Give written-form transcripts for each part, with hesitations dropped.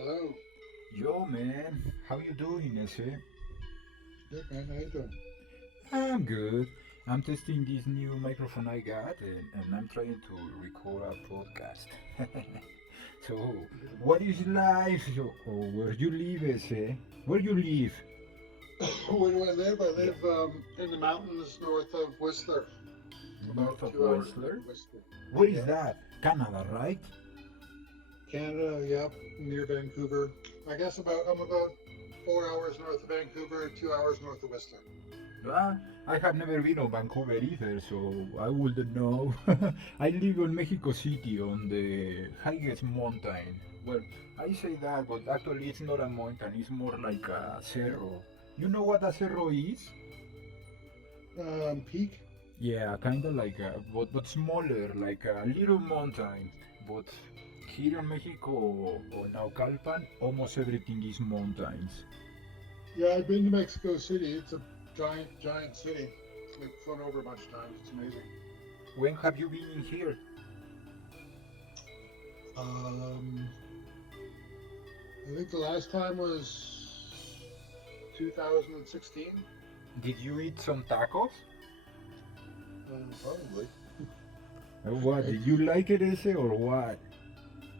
Hello. Yo, man, how you doing, ese? Good man, how you doing? I'm good. I'm testing this new microphone I got, and I'm trying to record a podcast. So, what is life? Or where you live, ese? Where you live? Where do I live? I Yeah, live in the mountains north of Whistler, about north of 2 hours north Whistler. of Whistler. Where is Yeah, that? Canada, right? Canada. Yep, near Vancouver. I'm about 4 hours north of Vancouver, 2 hours north of Whistler. Ah, I have never been on Vancouver either, so I wouldn't know. I live in Mexico City on the highest mountain. Well, I say that, but actually it's not a mountain, it's more like a cerro. You know what a cerro is? Peak. Yeah, kind of like a, but smaller, like a little mountain. But here in Mexico or Naucalpan, almost everything is mountains. Yeah, I've been to Mexico City. It's a giant city. I've flown over a bunch of times. It's amazing. When have you been in here? Um, I think the last time was 2016. Did you eat some tacos? Probably. What, did you like it, ese, or what?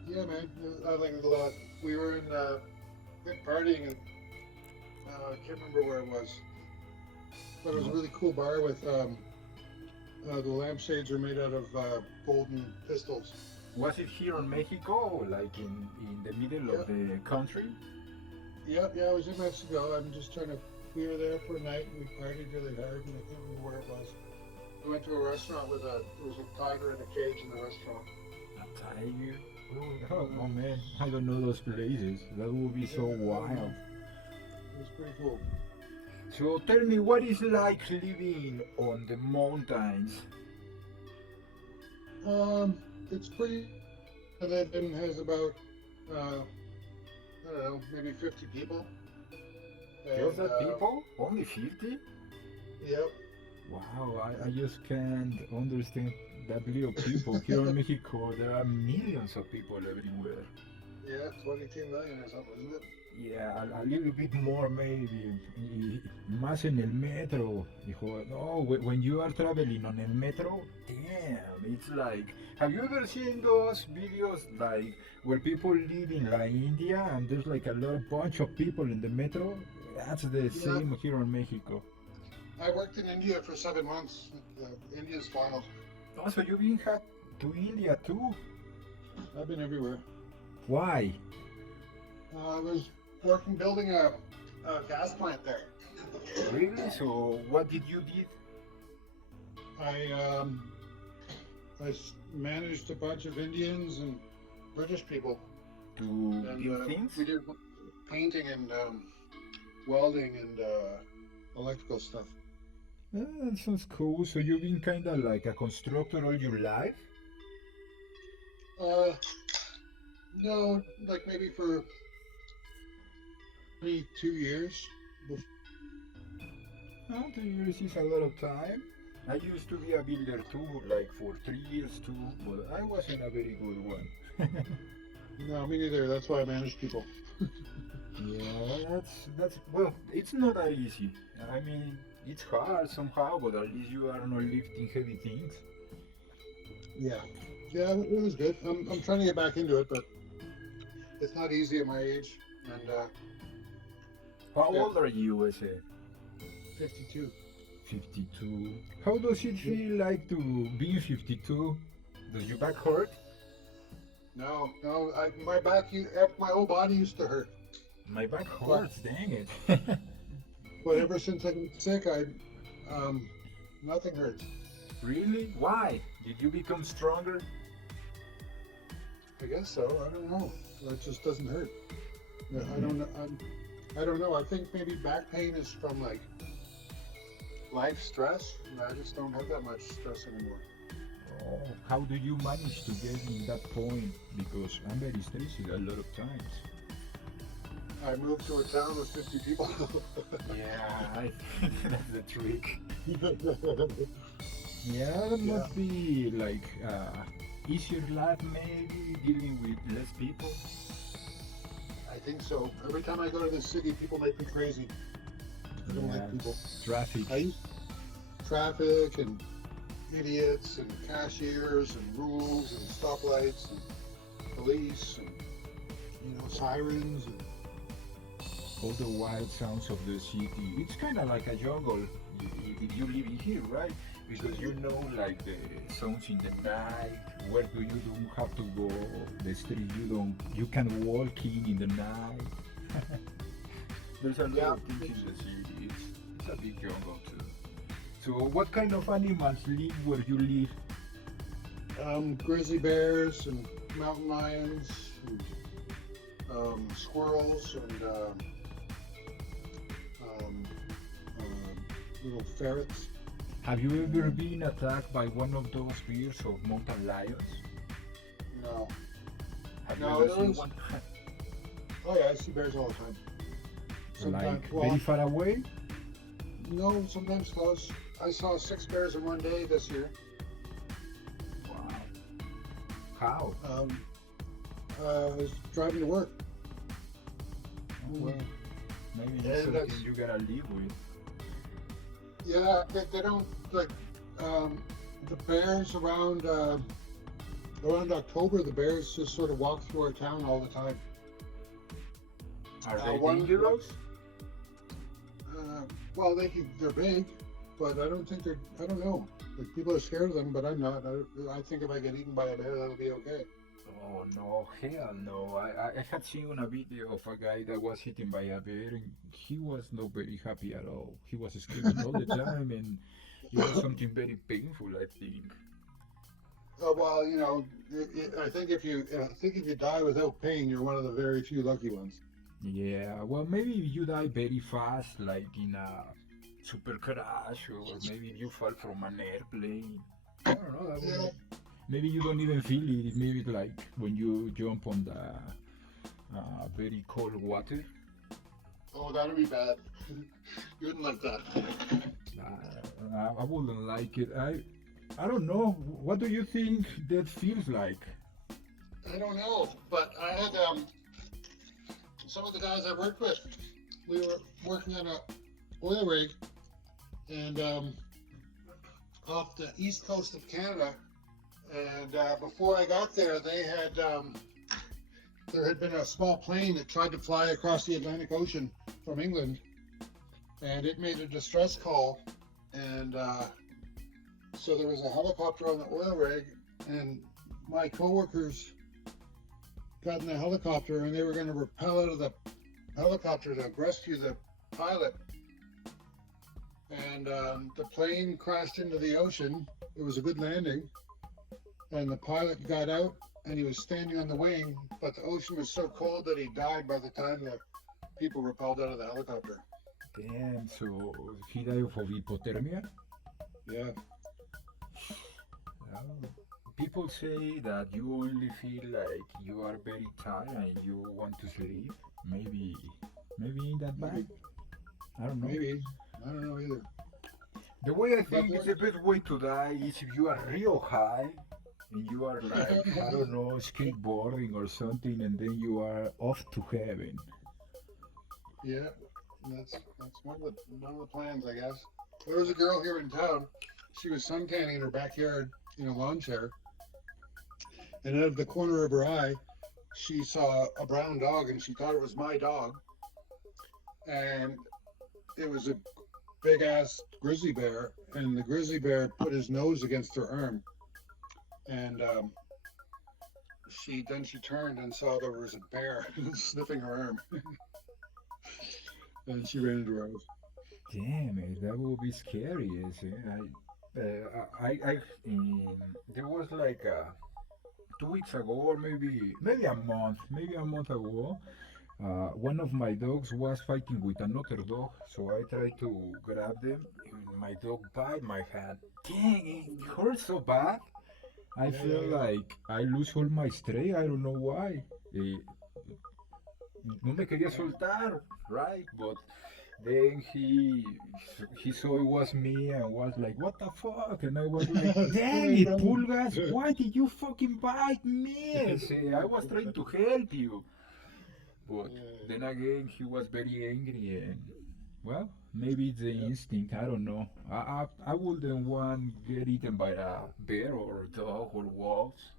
Yeah, man. I like it a lot. We were in partying, and I can't remember where it was, but it was a No. really cool bar with the lampshades are made out of golden pistols. Was it here in Mexico, like in the middle Yeah, of the country? yeah. I was in Mexico. I'm just trying to. We were there for a night, and we partied really hard, and I can't remember where it was. We went to a restaurant with a. There was a tiger in a cage in the restaurant. A tiger? Oh man, I don't know those places. That would be Yeah, so I don't wild. know. It was pretty cool. So tell me, what is like living on the mountains? Um, it's pretty. And then has about uh, I don't know, maybe 50 people. Just And that people? Only 50? yep, Wow, I just can't understand that little people. Here in Mexico, there are millions of people everywhere. yeah, 22 million or something, isn't it? Yeah, a little bit more maybe. Más en el metro. Dijo, no, when you are traveling on el metro, damn, it's like, have you ever seen those videos like where people live in La India and there's like a lot bunch of people in the metro? That's the Yeah, same here in Mexico. I worked in India for 7 months. India's wild. Also, you've been to India too? I've been everywhere. Why? I was working building a gas plant there. Really? So what did you did? I managed a bunch of Indians and British people, To and build things? we did painting and welding and electrical stuff. That sounds cool. So you've been kind of like a constructor all your life? Uh, no, like maybe for maybe 2 years. Oh, 2 years is a lot of time. I used to be a builder too, like for 3 years too, but I wasn't a very good one. No, me neither. That's why I manage people. Yeah, that's well, it's not that easy. I mean, it's hard somehow, but at least you are not lifting heavy things. Yeah, yeah, it was good. I'm trying to get back into it, but it's not easy at my age. And How yeah, old are you, as a 52. 52? How does it Yep. feel like to be 52? Does your back hurt? No, no, my back, my whole body used to hurt, My back but hurts, dang it. ever since I got sick, um, nothing hurts. Really? Why? Did you become stronger? I guess so. I don't know. It just doesn't hurt. Yeah, I Mhm. don't know. I don't know. I think maybe back pain is from like life stress. And I just don't have that much stress anymore. Oh, how do you manage to get in that point? Because I'm very stressed a lot of times. I moved to a town with 50 people. Yeah, I think that's the trick. Yeah, that Yeah, must be like easier life maybe dealing with less people. I liking. So every time I go to this city, people make me crazy. I don't like people. Traffic. Traffic and idiots and cashiers and rules and stoplights and police and sirens and All the wild sounds of the city. It's kind of like a jungle if you live in here, right? Because you know, like the sounds in the night, where do you don't have to go, the street you can walk in the night. There's a lot of things in the city. It's a big jungle too. So what kind of animals live where you live? Grizzly bears and mountain lions and squirrels and little ferrets. Have you ever been attacked by one of those bears or mountain lions? No. Have No, you ever seen those- one? Oh yeah, I see bears all the time. Sometimes, Like very far away? no, sometimes close. I saw 6 bears in one day this year. Wow. How? I was driving to work. Well, maybe Yeah, it's something that's- you gotta live with. Yeah, they don't like the bears around October. The bears just sort of walk through our town all the time. Are they one- dangerous? Well, they're big, but I don't think I don't know. Like, people are scared of them, but I'm not. I think if I get eaten by a bear, that'll be okay. Oh no, hell no. I had seen a video of a guy that was eaten by a bear and he was not very happy at all. He was screaming all the time and it was something very painful, I think. Well, I think if you die without pain, you're one of the very few lucky ones. Yeah, well, maybe if you die very fast, like in a super crash, or maybe if you fall from an airplane. I don't know. That would, maybe you don't even feel it. Maybe like when you jump on the very cold water. Oh, that'd be bad. You wouldn't like that. I wouldn't like it. I don't know. What do you think that feels like? I don't know, but I had some of the guys I worked with. We were working on a oil rig, and off the east coast of Canada. And before I got there, there had been a small plane that tried to fly across the Atlantic Ocean from England, and it made a distress call. And so there was a helicopter on the oil rig, and my coworkers got in the helicopter, and they were going to rappel out of the helicopter to rescue the pilot. And the plane crashed into the ocean. It was a good landing. And the pilot got out, and he was standing on the wing, but the ocean was so cold that he died by the time the people rappelled out of the helicopter. Damn, so he died of hypothermia? Yeah. People say that you only feel like you are very tired and you want to sleep. Maybe ain't that bad? I don't know. Maybe. I don't know either. The way I think is the best way to die is if you are real high and you are like, I don't know, skateboarding or something, and then you are off to heaven. Yeah, that's one of the plans, I guess. There was a girl here in town. She was suntanning in her backyard in a lawn chair, and out of the corner of her eye, she saw a brown dog, and she thought it was my dog. And it was a big ass grizzly bear, and the grizzly bear put his nose against her arm, and she turned and saw there was a bear sniffing her arm. And she ran into her house. Damn it, that would be scary. There was like 2 weeks ago, or maybe a month ago. One of my dogs was fighting with another dog, so I tried to grab them, and my dog bit my hand. Dang, it hurt so bad. I feel like I lose all my strength. I don't know why. No me quería soltar, right? But then he saw it was me and was like, what the fuck? And I was like, dang it, Pulgas, why did you fucking bite me? I was trying to help you. But Yeah. then again, he was very angry, and well, maybe it's the Yep. instinct. I don't know. I wouldn't want get eaten by a bear or a dog or wolves.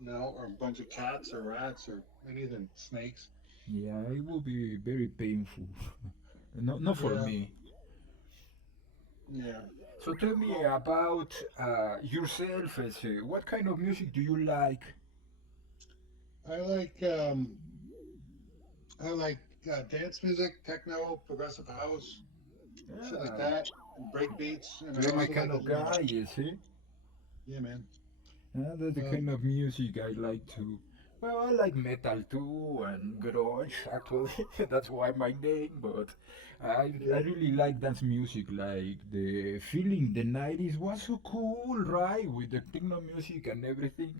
No, or a bunch of cats or rats or anything, snakes. Yeah, it would be very painful. Not for Yeah. me. Yeah. So tell me Well, about yourself. What kind of music do you like? I like I like dance music, techno, progressive house, shit like Yeah, that, break beats, and I you're my also kind like a of little guy, you see? yeah, man. That's the Um, kind of music I like too. Well, I like metal too and grunge actually. That's why my name. But I yeah, really like dance music. Like the feeling the 90s was so cool, right? With the techno music and everything.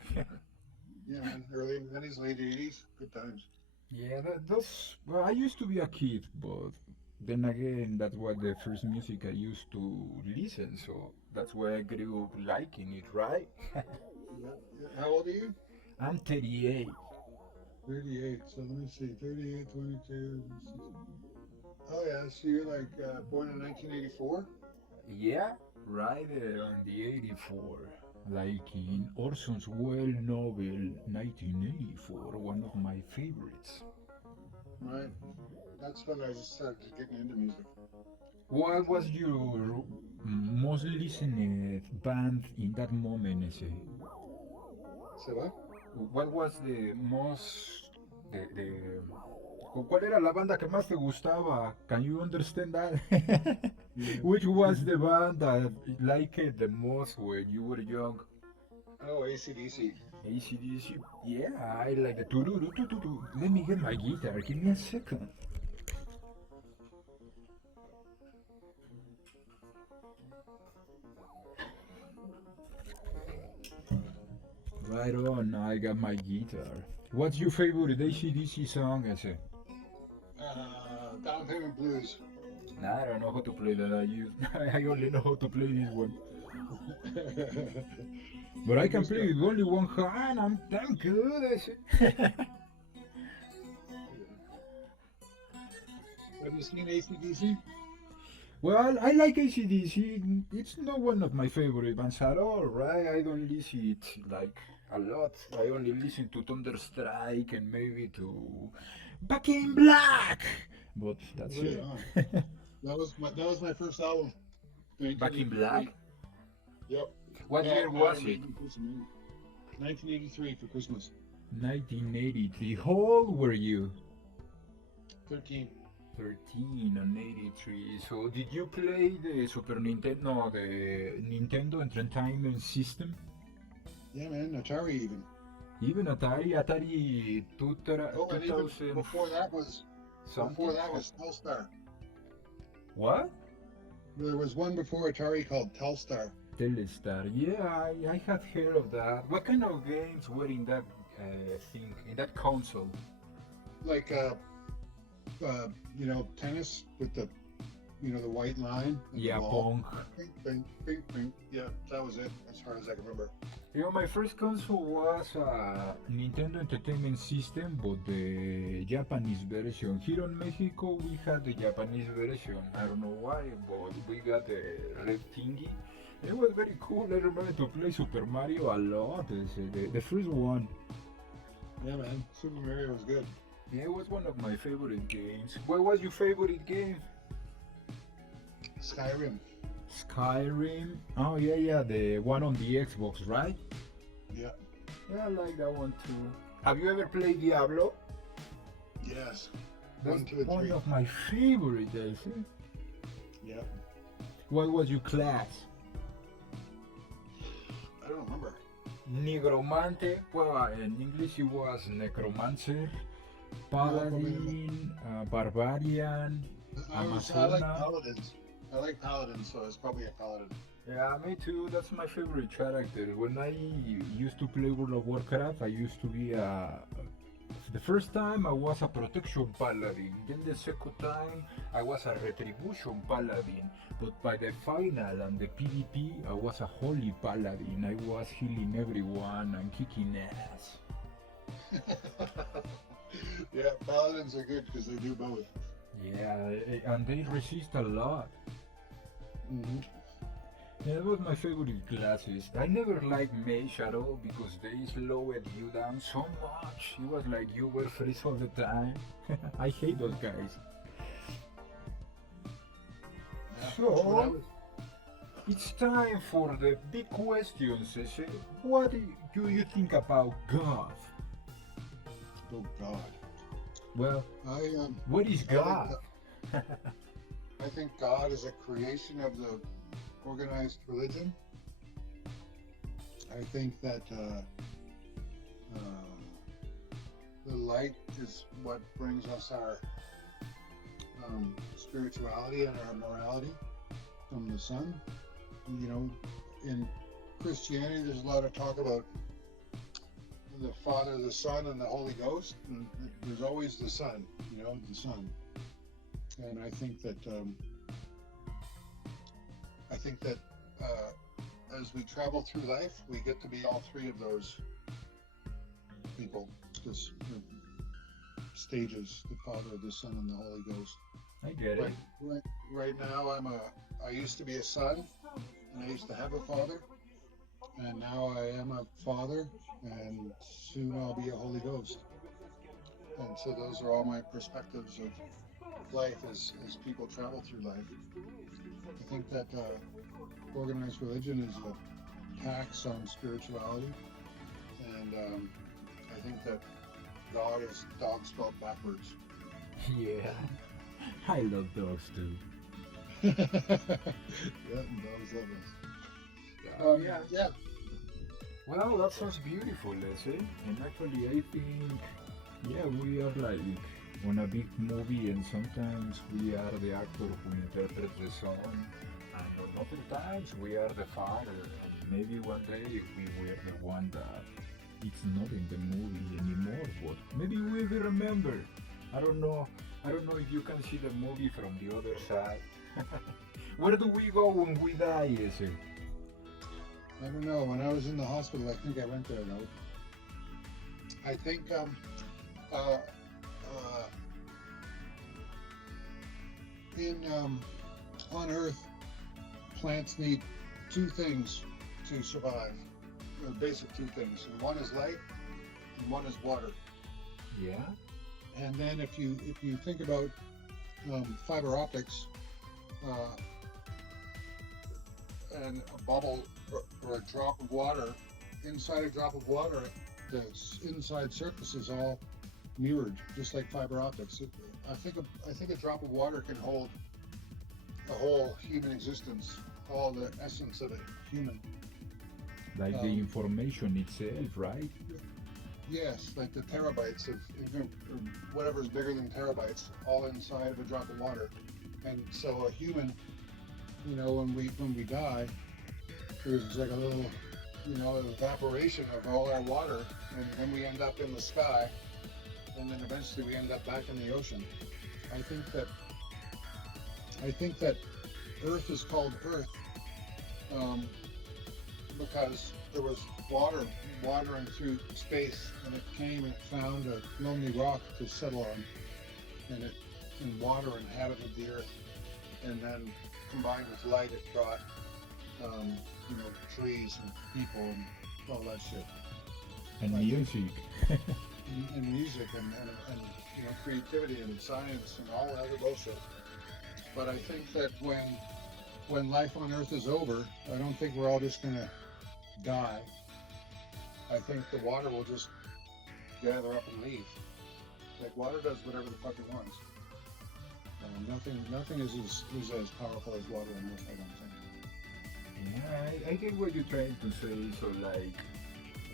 yeah, man. Early '90s, late '80s, good times. Yeah, those. Well, I used to be a kid, but then again, that's what the first music I used to listen. So that's why I grew up liking it, right? Yeah, yeah. How old are you? I'm 38. 38. So let me see, 38, 22, 26. Oh yeah, so you're like born in 1984. Yeah, right on the 84. Like in Orson's well novel 1984, one of my favorites. Right. That's when I just started getting into music. What was your most listened band in that moment, ese? So what? What was the most the ¿Cuál era la banda que más te gustaba? Can you understand that? Yeah. Which was the band that liked it the most when you were young? Oh, AC/DC. ACDC. Yeah, I like the tu-du-du-tu-tu-tu. Let me get my guitar. Give me a second. Right on. I got my guitar. What's your favorite ACDC song? I say. Down Payment Blues. Nah, I don't know how to play that. I only know how to play this one. But I I can just play with only one hand. I'm damn good. I say. Have you seen AC/DC? Well, I like ACDC. It's not one of my favorite bands at all, right? I don't listen it like a lot. I only listen to Thunderstrike and maybe to Back in Black. But that's Right it. on. That was my first album, Back in Black? 1983. Yep. What year was it? 1983 for Christmas. 1983. How old were you? 13. 13 and 83. So did you play the Super Nintendo, no, the Nintendo Entertainment System? Yeah, man. Atari even. Even Atari Oh, and even 2000 before that was something? Telstar. What? There was one before Atari called Telstar. Telestar. Yeah, I had heard of that. What kind of games were in that thing, in that console? Like tennis with the white line and Yeah, the ball. Pong. Bing, bing, bing, bing. Yeah, that was it as far as I can remember. You know, my first console was a Nintendo Entertainment System, but the Japanese version. Here in Mexico, we had the Japanese version. I don't know why, but we got the red thingy. It was very cool. I remember to play Super Mario a lot. The first one. Yeah, man. Super Mario was good. Yeah, it was one of my favorite games. What was your favorite game? Skyrim. Skyrim. Oh yeah, the one on the Xbox, right? Yeah. Yeah, I like that one too. Have you ever played Diablo? Yes. That's 1, 2, and one 3. of my favorite, I think. Yeah. What was your class? I don't remember. Nigromante. Well, in English it was necromancer, paladin, barbarian, I like Amazona. paladins. I like paladins, so it's probably a paladin. Yeah, me too. That's my favorite character. When I used to play World of Warcraft, I used to be the first time I was a protection paladin. Then the second time I was a retribution paladin. But by the final and the PvP, I was a holy paladin. I was healing everyone and kicking ass. Yeah, paladins are good because they do both. Yeah, and they resist a lot. Mm-hmm. Yeah, that was my favorite classes. I never liked mage at all because they slowed you down so much. It was like you were freeze all the time. I hate those guys. Yeah, that's what I So, was. it's time for the big questions, Ese. What do you think about God? Oh God. Well, I what is I think God? I think God is a creation of the organized religion. I think that the light is what brings us our spirituality and our morality from the sun. You know, in Christianity, there's a lot of talk about the Father, the Son, and the Holy Ghost. And there's always the Son, you know, the Son. And I think that as we travel through life, we get to be all three of those people, this stages: the Father, the Son, and the Holy Ghost. I get it. Right now, I used to be a son, and I used to have a father, and now I am a father, and soon I'll be a Holy Ghost. And so those are all my perspectives of life as people travel through life. I think that organized religion is a tax on spirituality, and I think that God is dog spelled backwards. Yeah, I love dogs too. Yeah, dogs love us. Yeah. Yeah. Well, that sounds beautiful, Leslie. And actually, I think, yeah, we are like on a big movie, and sometimes we are the actor who interprets the son, and on other times we are the father. And maybe one day we were the one that it's not in the movie anymore, but maybe we will remember. I don't know. I don't know if you can see the movie from the other side. Where do we go when we die, Ese? I don't know. When I was in the hospital, I think I went there. No, I think uh, on Earth, plants need two things to survive. Basic two things. And one is light, and one is water. Yeah. And then if you think about fiber optics and a bubble or a drop of water, inside a drop of water, the inside surface is all mirrored, just like fiber optics. I think a drop of water can hold a whole human existence, all the essence of a human. Like the information itself, right? Yes, like the terabytes of whatever's bigger than terabytes, all inside of a drop of water. And so a human, you know, when we die, there's like a little, you know, evaporation of all our water, and then we end up in the sky, and then eventually we end up back in the ocean. I think that Earth is called Earth because there was water wandering through space, and it came and found a lonely rock to settle on, and water inhabited the Earth, and then combined with light, it brought you know, trees and people and all that shit. And music. And music and you know, creativity and science and all that other bullshit. But I think that when life on Earth is over, I don't think we're all just gonna die. I think the water will just gather up and leave. Like water does whatever the fuck it wants. Nothing is as powerful as water on Earth, I don't think. Yeah, I get what you're trying to say. So like,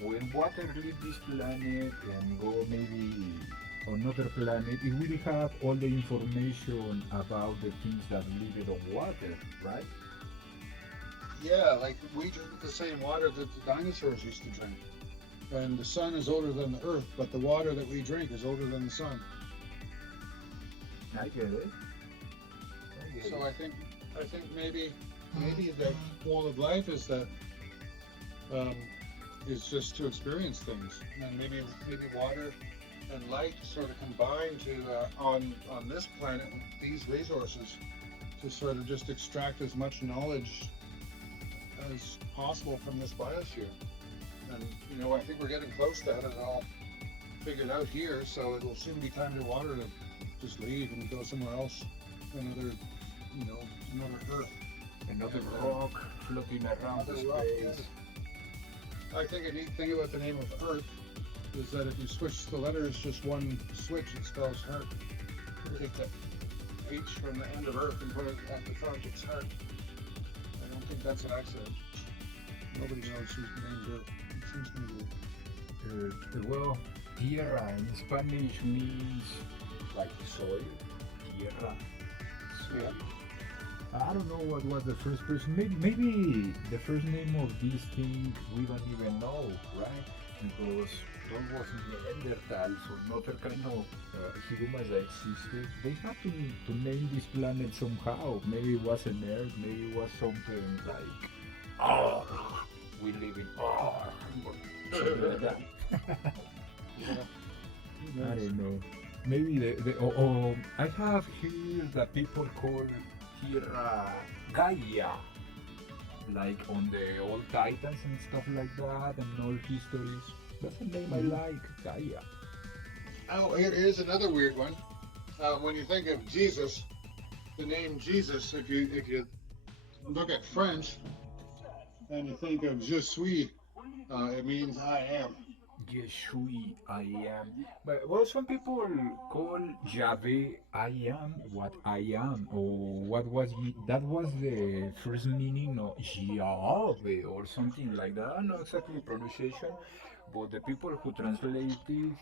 when water leaves this planet and go maybe on another planet, it will have all the information about the things that live on water, right? Yeah, like we drink the same water that the dinosaurs used to drink. And the sun is older than the earth, but the water that we drink is older than the sun. I get it. So I think maybe the goal of life is that is just to experience things, and maybe water and light sort of combine to on this planet with these resources to sort of just extract as much knowledge as possible from this biosphere. And I think we're getting close to having it all figured out here, so it'll soon be time to water to just leave and go somewhere else, another Earth. Another rock floating around the space. Yeah. I think a neat thing about the name of Earth is that if you switch the letters just one switch, it spells heart. Take the H from the end of Earth and put it at the front, it's heart. I don't think that's an accident. Nobody knows whose name's Earth. It seems to be well, tierra in Spanish means like soil. Tierra. Soil. Yeah. I don't know what was the first person. Maybe the first name of this thing we don't even know, right? Because those was Neanderthals or another kind of humans that existed. They had to name this planet somehow. Maybe it was an Earth. Maybe it was something like, we live in something like that. Yeah. I don't know. Maybe I have heard that people call Tierra Gaia, like on the old Titans and stuff like that, and all histories. That's a name I like, Gaia. Oh, here's another weird one. When you think of Jesus, the name Jesus, if you look at French and you think of je suis, it means I am. Je suis, I am. But well, some people call Yahweh I am what I am, or that was the first meaning of Yahweh or something like that. I don't know exactly pronunciation, but the people who translate it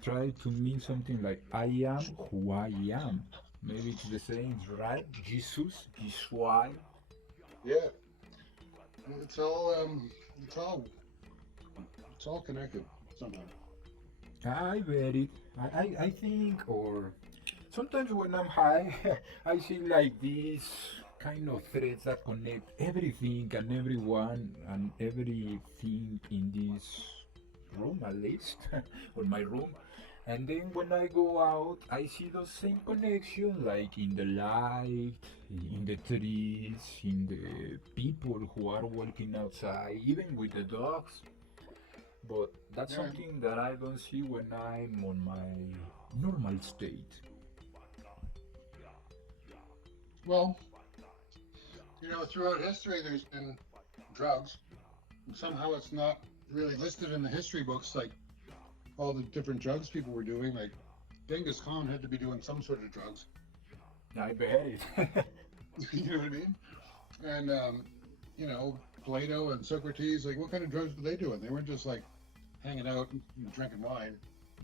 try to mean something like I am who I am. Maybe it's the same, right? Jesus, Yeshua. Yeah, it's all connected somehow. I bet it. I think, or sometimes when I'm high, I see like these kind of threads that connect everything and everyone and everything in this room, at least, or my room. And then when I go out, I see those same connections, like in the light, in the trees, in the people who are walking outside, even with the dogs. But that's something that I don't see when I'm on my normal state. Well, throughout history, there's been drugs. And somehow it's not really listed in the history books, like all the different drugs people were doing. Like Genghis Khan had to be doing some sort of drugs. I bet it. You know what I mean? And Plato and Socrates, like what kind of drugs were they doing? They weren't just like hanging out and drinking wine.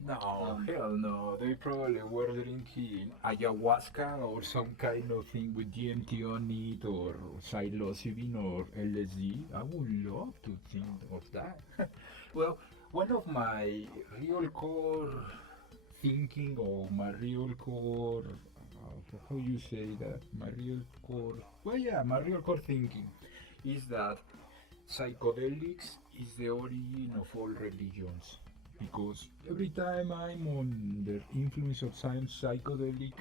No, hell no. They probably were drinking ayahuasca or some kind of thing with DMT on it, or psilocybin or LSD. I would love to think of that. Well, one of my real core thinking, or my real core, how you say that? My real core thinking is that psychedelics is the origin of all religions, because every time I'm on the influence of some psychedelic,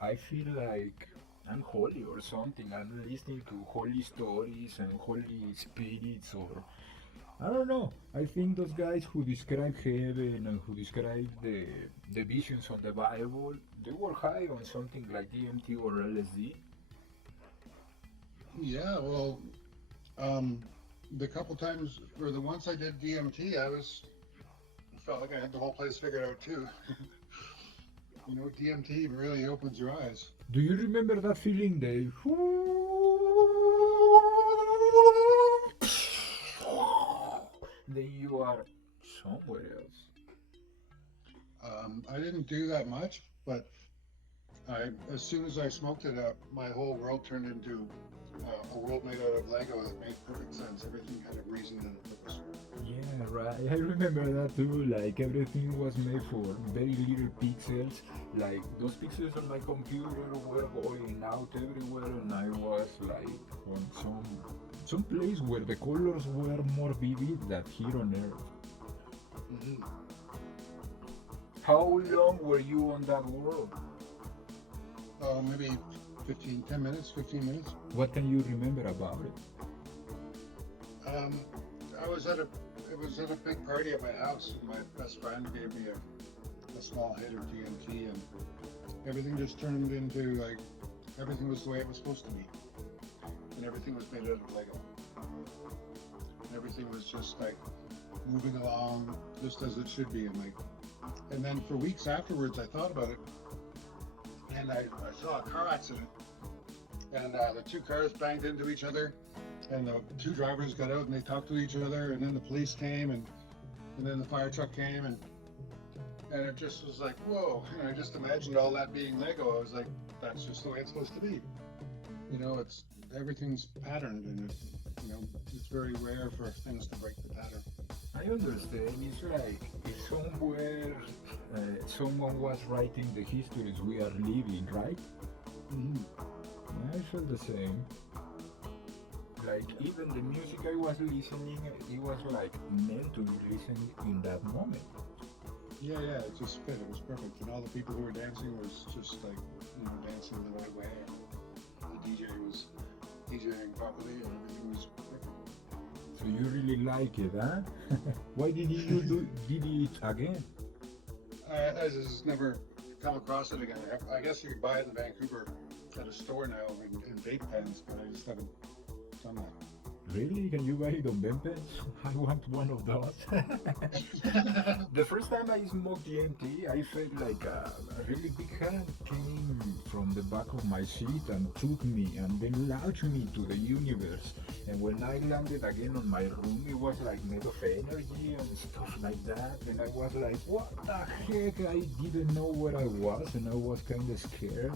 I feel like I'm holy or something. I'm listening to holy stories and holy spirits, or I don't know. I think those guys who describe heaven and who describe the visions on the Bible, they were high on something like DMT or LSD. Yeah, well, the couple times, or the once I did DMT, I felt like I had the whole place figured out too. DMT really opens your eyes. Do you remember that feeling, Dave? Then you are somewhere else. I didn't do that much, but as soon as I smoked it up, my whole world turned into a world made out of Lego that made perfect sense. Everything had a reason and a purpose. Yeah, right. I remember that too. Like everything was made for very little pixels. Like those pixels on my computer were going out everywhere, and I was like on some place where the colors were more vivid than here on Earth. Mm-hmm. How long were you on that world? Oh, maybe 10 minutes, 15 minutes. What can you remember about it? Um, it was at a big party at my house, and my best friend gave me a small hit of DMT, and everything just turned into like, everything was the way it was supposed to be. And everything was made out of Lego. And everything was just like moving along just as it should be. And then for weeks afterwards, I thought about it, and I saw a car accident, and the two cars banged into each other, and the two drivers got out and they talked to each other, and then the police came, and then the fire truck came, and it just was like, whoa. And I just imagined all that being Lego. I was like, that's just the way it's supposed to be. You know, everything's patterned, and it's very rare for things to break the pattern. I understand. It's like if somewhere someone was writing the histories we are living, right? Mm-hmm. I feel the same. Like even the music I was listening, it was like meant to be listened in that moment. Yeah, it just fit. It was perfect. And all the people who were dancing was just like, dancing the right way. And the DJ was DJing properly, and everything was perfect. So you really like it, huh? Why did you did it again? I just never come across it again. I guess you could buy it in Vancouver at a store now in vape pens, but I just haven't done that. Really? Can you buy it on Bempens? I want one of those. The first time I smoked DMT, I felt like a really big hand came from the back of my seat and took me and then launched me to the universe. And when I landed again on my room, it was like made of energy and stuff like that. And I was like, what the heck? I didn't know where I was, and I was kind of scared.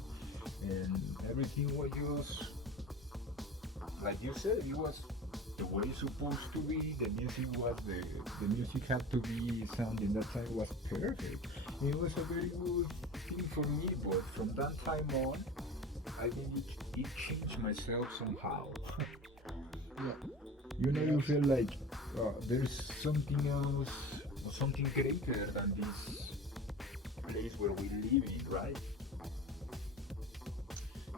And everything was just, like you said, it was the way it's supposed to be. The music was the music had to be sounding that time was perfect. It was a very good thing for me, but from that time on, I think it changed myself somehow. Yeah. You feel like there's something else, or something greater than this place where we live in, right?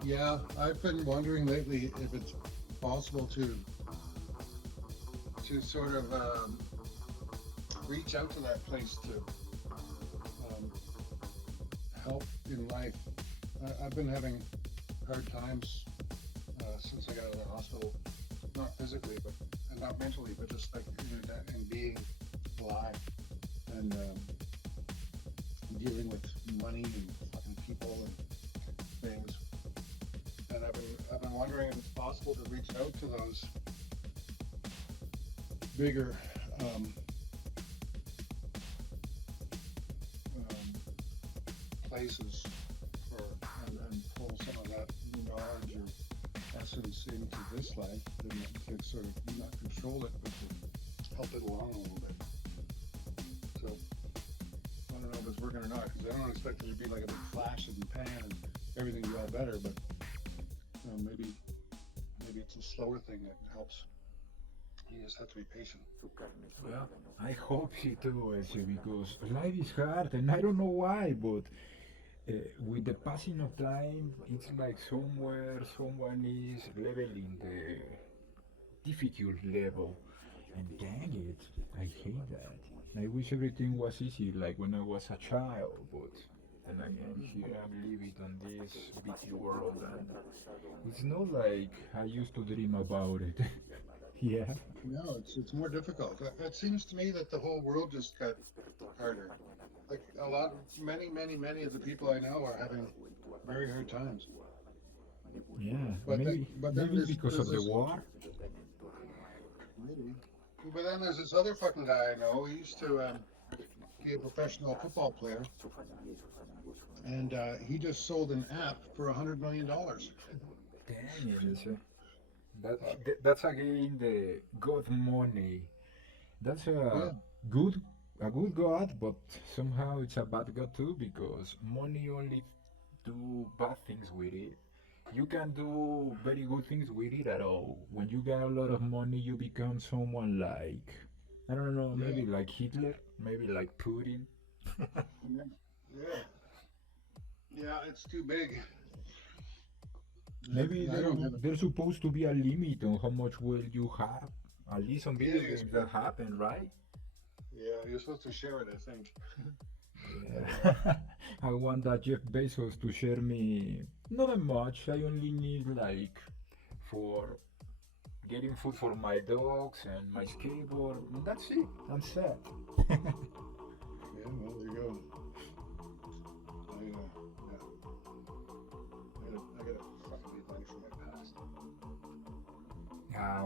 Yeah, I've been wondering lately if it's possible to sort of reach out to that place to help in life. I've been having hard times since I got out of the hospital, not physically, and not mentally, but just like in being alive and dealing with money and fucking people and things. And I've been wondering if it's possible to reach out to those bigger places and pull some of that knowledge or essence into this life, and to sort of not control it, but to help it along a little bit. So I don't know if it's working or not, because I don't expect it to be like a big flash in the pan and everything be all better, but maybe it's a slower thing that helps. You just have to be patient. Well, I hope she too, Ezio, because life is hard, and I don't know why, but with the passing of time, it's like somewhere someone is leveling the difficult level, and dang it, I hate that. I wish everything was easy, like when I was a child, but then again, here I'm living on this busy world, and it's not like I used to dream about it. Yeah. No, it's more difficult. It seems to me that the whole world just got harder. Like many of the people I know are having very hard times. Yeah, But maybe then maybe because there's of the this, war. maybe. But then there's this other fucking guy I know. He used to be a professional football player, and he just sold an app for $100 million. Dang it, that's again the God money. That's Yeah, good a good God, but somehow it's a bad God too because money only do bad things with it. You can do very good things with it at all. When you get a lot of money, you become someone like I don't know, yeah, maybe like Hitler, maybe like Putin. yeah. Yeah. Yeah, it's too big. Maybe I don't have it. there's supposed to be a limit on how much weight you have. At least on Yeah, video games that happen, right? yeah, you're supposed to share it, I think. Yeah. I want that Jeff Bezos to share me not that much. I only need like for getting food for my dogs and my skateboard. And that's it. I'm set. Yeah, well, there you go. I gotta fucking need money for my past.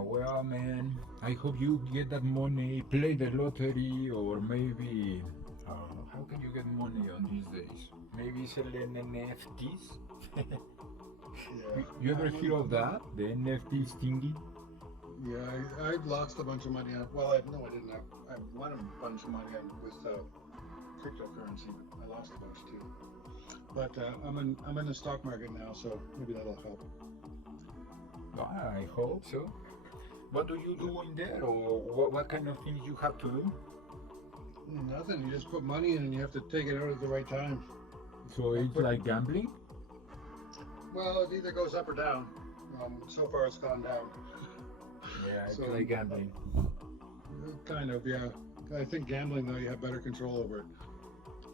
Well, man, I hope you get that money, play the lottery, or maybe. How can you get money on these days? Maybe selling NFTs? Yeah. You ever hear of that? The NFTs thingy? Yeah, I've lost a bunch of money on. Well, no, I didn't. I won a bunch of money on with cryptocurrency. But I lost a bunch too. But I'm in the stock market now, so maybe that'll help. I hope so. What do you do in there, or what kind of things you have to do? Nothing. You just put money in, and you have to take it out at the right time. So it's like gambling? Well, it either goes up or down. So far, it's gone down. Yeah, it's So, like gambling. Kind of, yeah. I think gambling though, you have better control over it.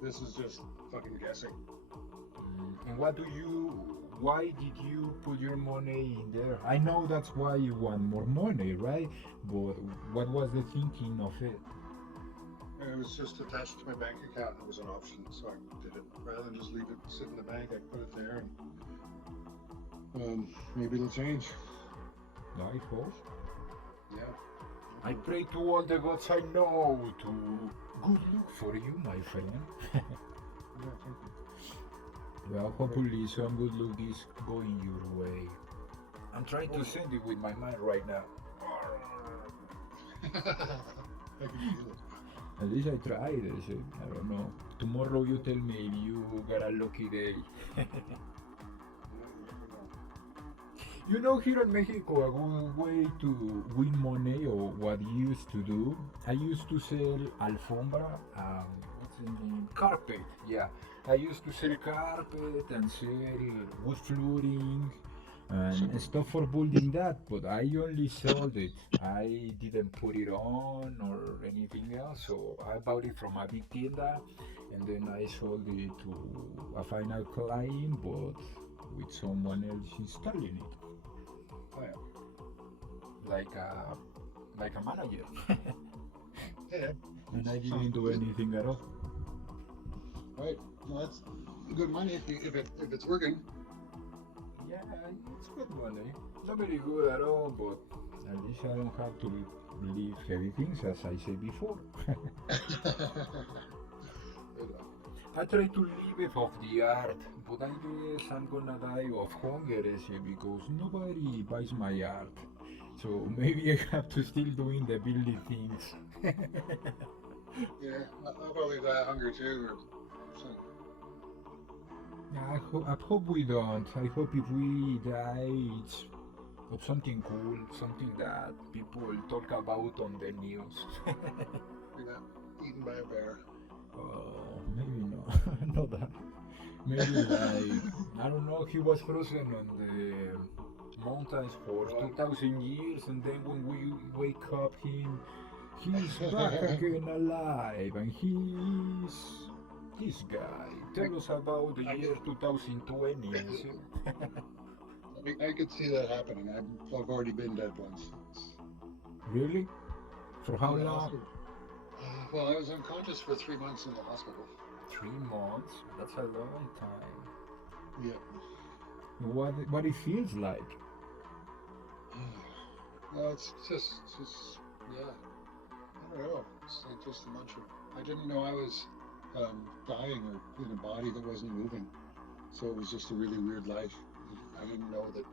This is just fucking guessing. And why did you put your money in there? I know that's why you want more money, right? But what was the thinking of it? And it was just attached to my bank account. It was an option, so I did it. Rather than just leave it sit in the bank, I put it there, and maybe it'll change. I hope. Yeah. I pray to all the gods I know to good luck for you, my friend. Yeah, thank you. Well, hopefully some good luck is going your way. I'm trying to send it with my mind right now. I can feel it. At least I tried it. I don't know. Tomorrow you tell me if you got a lucky day. You know, here in Mexico, a good way to win money, or what you used to do, I used to sell alfombra, what's the name? Carpet, yeah. I used to sell carpet and sell wood flooring and stuff for building that, but I only sold it. I didn't put it on or anything else, so I bought it from a big tienda and then I sold it to a final client, but with someone else installing it. Oh, yeah. Like a manager. Yeah. And I didn't do anything at all. Right. Well, that's good money if it's working. Yeah, it's good money. Not very good at all, but at least I don't have to lift heavy things, as I said before. I try to live it off the art, but I guess I'm gonna die of hunger this year because nobody buys my art. So maybe I have to still doing the building things. Yeah, I'll probably die of hunger too, or something. I hope we don't. I hope if we die, it's of something cool, something that people talk about on the news. You're not eaten by a bear. Maybe not. Not that. Maybe like, I don't know, he was frozen on the mountains for 2,000 years, and then when we wake up, he's back again alive, and he's this guy. Tell us about the year 2020. I could see that happening. I've already been dead once. Really? For how long? Well, I was unconscious for 3 months in the hospital. 3 months? That's a long time. Yeah. What it feels like? Well, it's just, yeah. I don't know. It's like just a bunch of. I didn't know I was dying or in a body that wasn't moving. So it was just a really weird life. I didn't know that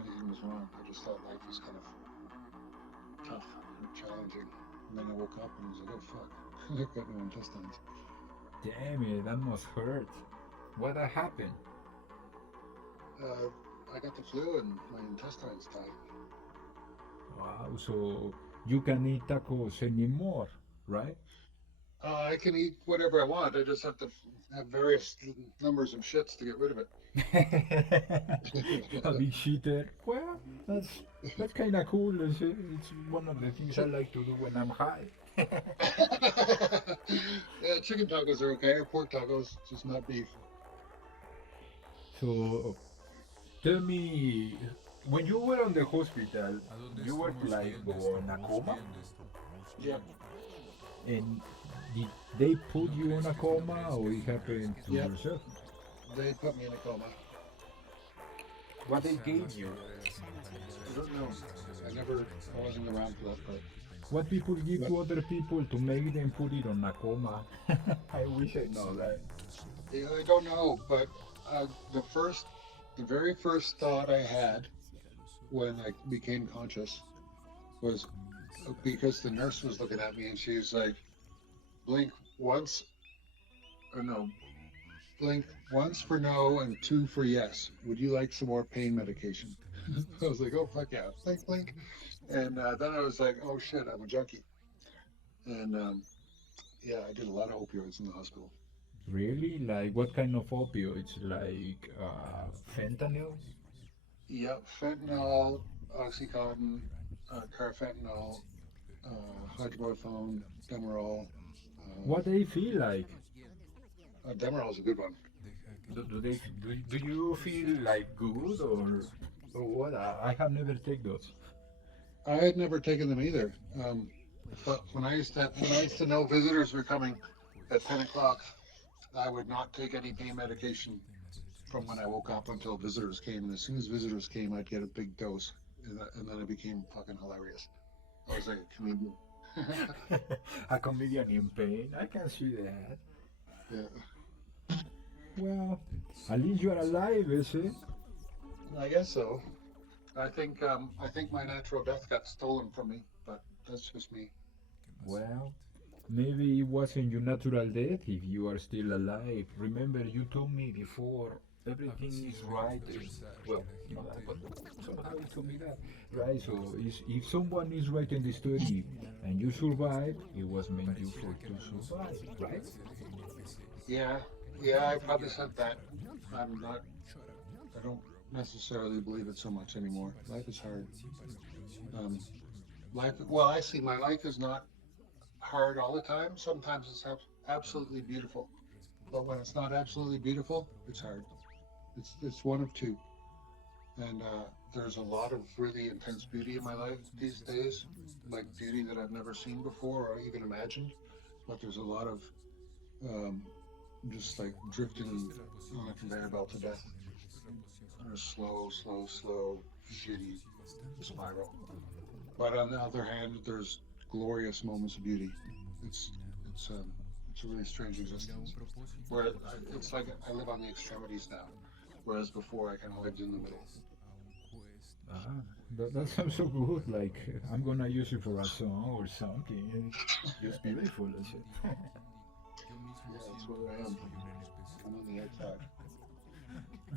anything was wrong. I just thought life was kind of tough and challenging. And then I woke up and was like, oh fuck, I've got no intestines. Damn it, that must hurt. What happened? I got the flu and my intestines died. Wow, so you can eat tacos anymore, right? I can eat whatever I want. I just have to have various numbers of shits to get rid of it. A big cheater. Well, that's kind of cool. It's one of the things I like to do when I'm high. Yeah, chicken tacos are okay, or pork tacos, just not beef. So tell me, when you were on the hospital, you were like on a coma, Yeah, and did they put you on a coma, or it happened to yeah, yourself? they put me in a coma. What they gave you? I don't know. I wasn't around for that part. What people give But to other people to make them put it on a coma? I wish I know that. yeah, I don't know. But uh, the first, the very first thought I had when I became conscious was because the nurse was looking at me and she's like, blink once, or no, blink once for no and two for yes. Would you like some more pain medication? I was like, oh, fuck yeah, blink, blink. And then I was like, oh shit, I'm a junkie. And yeah, I did a lot of opioids in the hospital. Really? Like what kind of opioids? Like fentanyl? Yep, fentanyl, oxycontin, carfentanil, hydromorphone, Demerol. What they feel like? Demerol is a good one. Do you feel like good or what? I have never taken those. I had never taken them either. But when I used to know visitors were coming at 10 o'clock, I would not take any pain medication from when I woke up until visitors came. And as soon as visitors came, I'd get a big dose, and then it became fucking hilarious. I was like a comedian. A comedian in pain. I can see that. Yeah, Well, at least you are alive, is it? I guess so. I think my natural death got stolen from me, but that's just me. Well, maybe it wasn't your natural death if you are still alive. Remember, you told me before everything is right. Well, not that, but somehow you told me that. Right, so if someone is writing the story and you survive, it was meant you for to survive, right? Yeah, yeah, I probably said that. I'm not. I don't necessarily believe it so much anymore. Life is hard. Um, life. Well, I see. My life is not hard all the time. Sometimes it's absolutely beautiful, but when it's not absolutely beautiful, it's hard. It's one of two. And there's a lot of really intense beauty in my life these days, like beauty that I've never seen before or even imagined. But there's a lot of um, just like drifting on a conveyor belt to death. A slow, shitty spiral. But on the other hand, there's glorious moments of beauty. It's it's um, it's a really strange existence. Where it's like I live on the extremities now, whereas before I kind of lived in the middle. Ah, that sounds so good. Like I'm gonna use it for a song or something. It's just beautiful, is it? Yeah, that's where I am. I'm on the outside.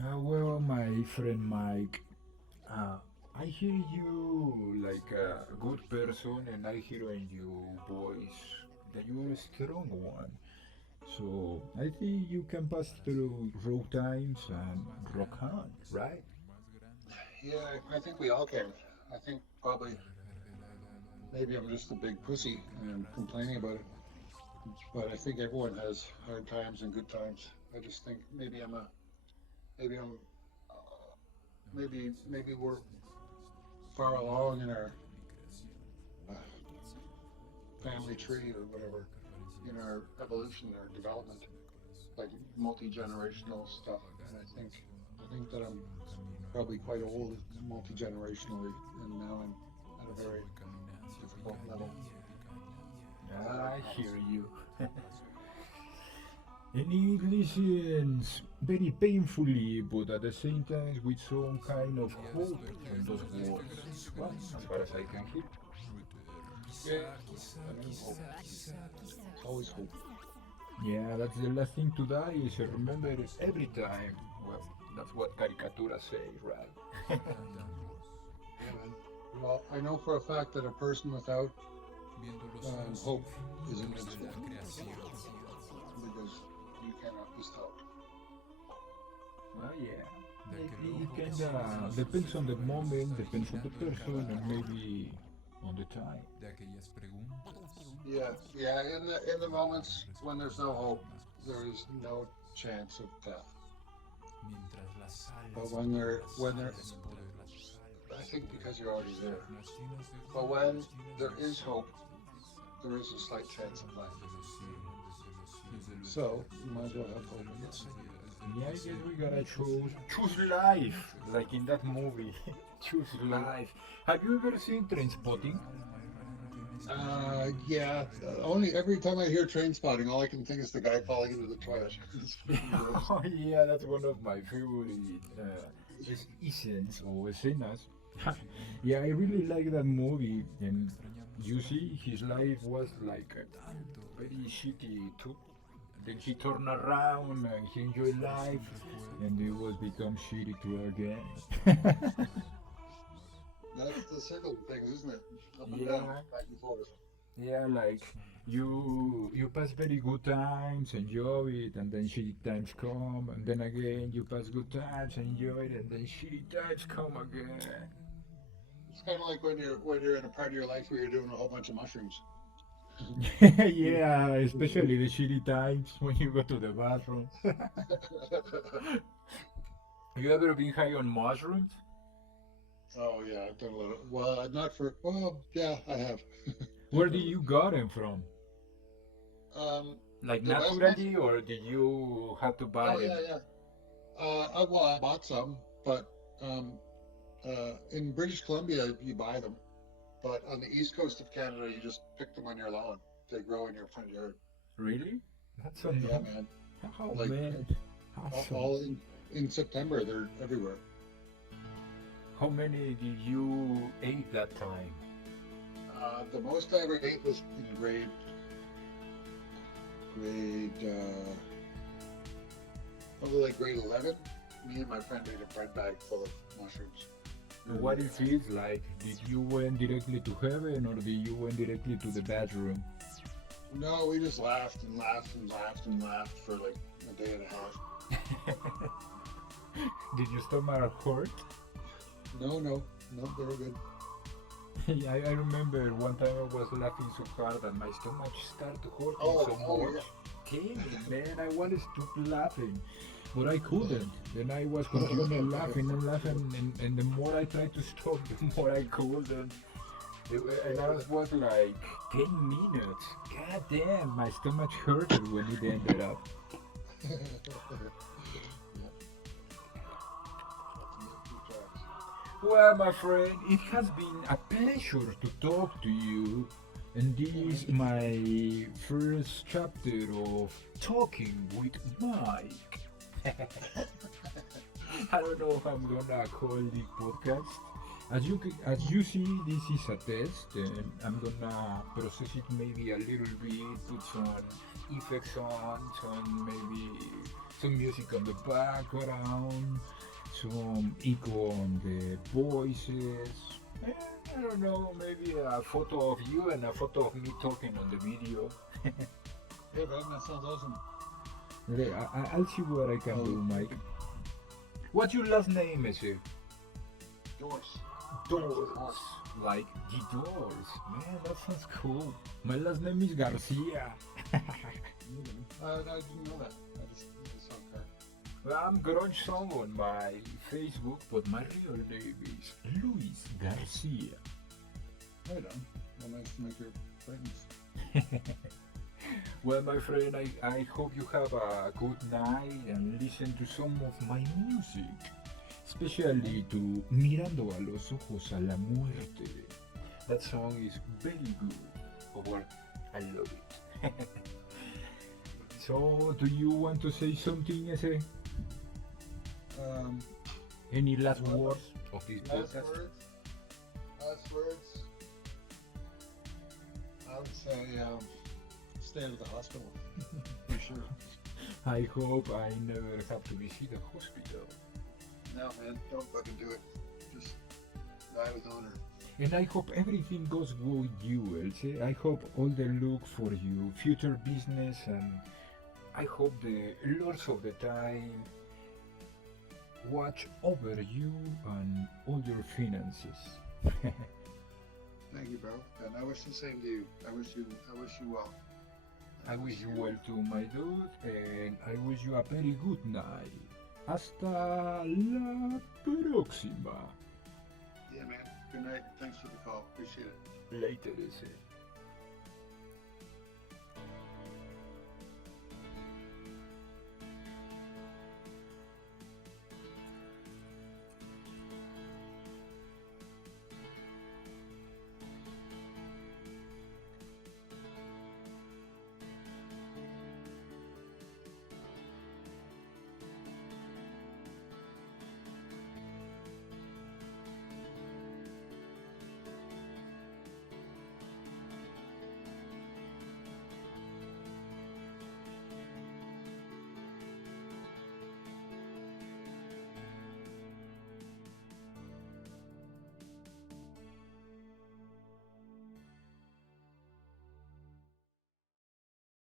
Well, my friend Mike, uh, I hear you like a good person, and I hear in your voice that you are a strong one. So I think you can pass through rough times and rock on, right? Yeah, I think we all can. I think probably maybe I'm just a big pussy and I'm complaining about it. But I think everyone has hard times and good times. I just think maybe I'm maybe we're far along in our uh, family tree or whatever, in our evolution or development, like multi-generational stuff. And I think that I'm probably quite old multi-generationally, and now I'm at a very difficult level. I hear you. And it listens very painfully, but at the same time with some kind of hope in those words. Well, as far as I can hear. Yeah, I mean, hope. It's always hope. Yeah, that's the last thing to die is remember every time. Well, that's what caricatura say, right? Yeah, man. Well, I know for a fact that a person without hope is invincible because you cannot be stopped. Well, yeah. It kinda depends on the moment, depends on the person, and maybe on the time. Yeah. In the moments when there's no hope, there is no chance of death. But when there, I think because you're already there. But when there is hope, there is a slight chance of life. So you might as well have hope, I guess. Yeah, I guess we gotta choose life, like in that movie. Choose life. Have you ever seen Trainspotting? Yeah. Only every time I hear train spotting, all I can think is the guy falling into the toilet. It's pretty gross. Oh yeah, that's one of my favorite scenes or escenas. Yeah, I really like that movie, and you see, his life was like very shitty too. Then he turned around and he enjoyed life, and it was become shitty too again. That's the circle of things, isn't it? Up and down, Yeah, back and forth. yeah, like you pass very good times, enjoy it, and then shitty times come, and then again you pass good times, enjoy it, and then shitty times come again. It's kind of like when you're in a part of your life where you're doing a whole bunch of mushrooms. Yeah, especially the shitty times when you go to the bathroom. Have you ever been high on mushrooms? Oh yeah, I've done a little. Well, not for. Well, yeah, I have. Where did you got them from? um, Like the best ones. naturally, or did you have to buy Oh yeah, them? yeah. Well, I bought some, but um, in British Columbia you buy them, but on the east coast of Canada you just pick them on your lawn. They grow in your front yard. Really? That's so Yeah, nice. man. Oh Like man, awesome. all in September, they're everywhere. How many did you eat that time? The most I ever ate was in grade probably like grade 11. Me and my friend ate a bread bag full of mushrooms. What it feels like? Did you went directly to heaven, or did you went directly to the bathroom? No, we just laughed and laughed and laughed and laughed for like a day and a half. Did your stomach hurt? No, they were good. Yeah, I remember one time I was laughing so hard that my stomach started hurting so Oh much. Damn it, man, I wanted to stop laughing, but I couldn't. Then I was continuing laughing and laughing, and the more I tried to stop, the more I couldn't. And I was like 10 minutes. God damn, my stomach hurted when it ended up. Yeah. Well, my friend, it has been a pleasure to talk to you. And this is my first chapter of Talking with Mike. I don't know if I'm gonna call the podcast. As you see, this is a test, and I'm gonna process it maybe a little bit, put some effects on, some music on the background, some echo on the voices. I don't know, maybe a photo of you and a photo of me talking on the video. Yeah, man, that sounds awesome. Okay, I'll see what I can do, Mike. What's your last name, Ese? Dorse. Dorse. Like the Doors. Man, that sounds cool. My last name is Garcia. I didn't know that. I just saw that. Well, I'm Grunge Song on my Facebook, but my real name is Luis Garcia. Right on. Well, nice to make your acquaintance. Well, my friend, I hope you have a good night and listen to some of my music, especially to Mirando a los ojos a la muerte. That song is very good, or I love it. So, do you want to say something, Ese? Any last words of this podcast? Last words. I would say stay out of the hospital. For sure. I hope I never have to visit a hospital. No, man, don't fucking do it. Just die with honor. And I hope everything goes well with you, Else. I hope all the luck for your future business, and I hope the lords of the time watch over you and all your finances. Thank you, bro. And I wish the same to you. I wish you well. I wish you well too, my dude, and I wish you a very good night. Hasta la próxima. Yeah, man. Good night. Thanks for the call. Appreciate it. Later, ese.